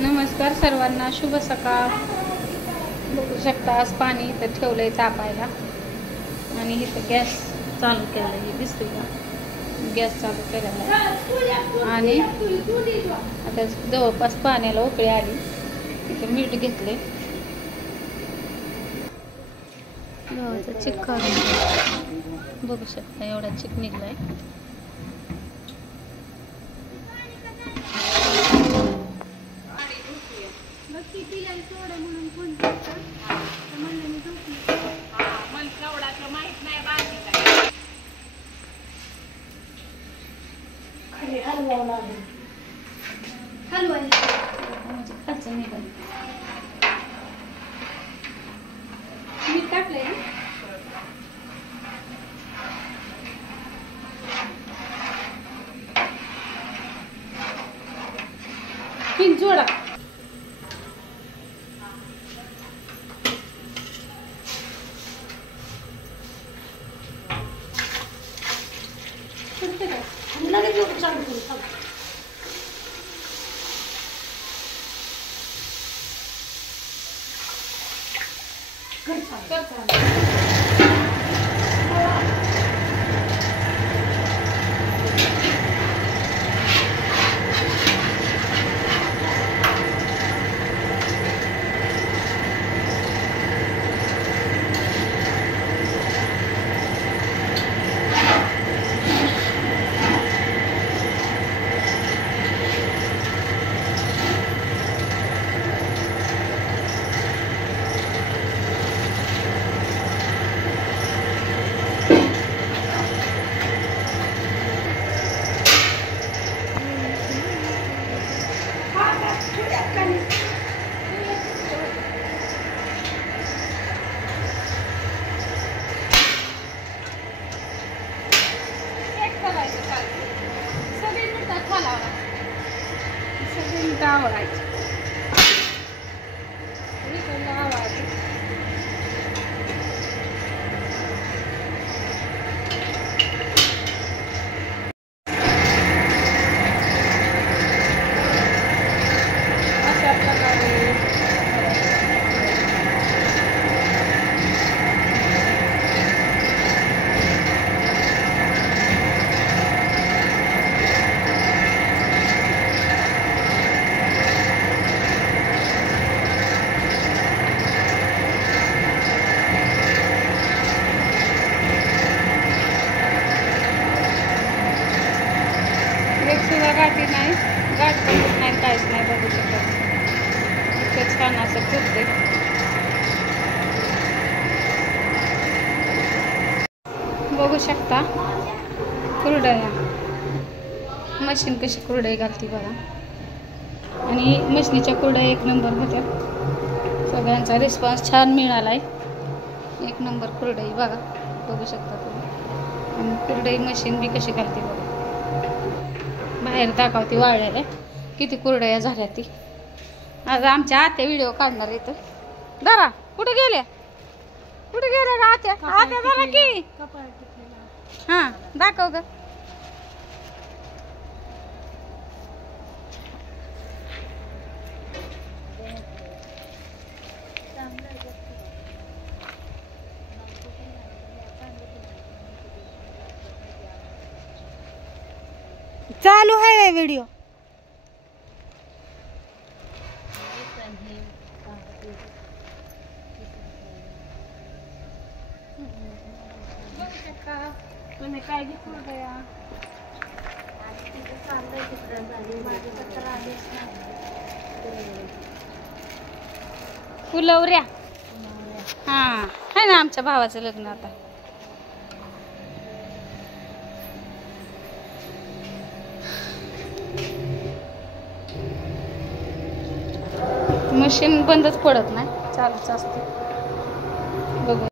नमस्कार सर्वांना, शुभ सकाळ. बघू शकता आज पाणी इथं ठेवलंय तापायला आणि इथं गॅस चालू केला आहे. दिसते का? गॅस चालू केलेला आहे आणि आता जवळपास पाण्याला उकळी आली. इथं मीठ घेतले, गव्हाचा चिक काढून बघू शकता एवढा चिक निघलाय. मीठ टाकलंय ना. मीठ जोडा. गाठी नाही, गाठ बघत नाही, काहीच नाही. बघू शकत इतकं छान असं फुटते. बघू शकता कुरडया, मशीन कशी कुरडई घालते बघा. आणि मशनीच्या कुरडया एक नंबर होत्या. सगळ्यांचा रिस्पॉन्स छान मिळाला आहे. एक नंबर कुरडई बघा, बघू शकता तुम्ही. आणि कुरडई मशीन बी कशी घालते बघा. बाहेर दाखवते वाळलेल्या किती कुरडया झाल्या. ती आज आमच्या आत्या व्हिडिओ काढणार येतो. दारा कुठे गेल्या, कुठे गेल्या का आत्या? आत्या झाला की हा दाखव ग. चालू आहे व्हिडिओ. तुम्ही काय घेतलं गया? फुलवऱ्या. हा आहे ना आमच्या भावाचं लग्न आता. मशीन बंदच पडत नाही, चालूच असते. बघू.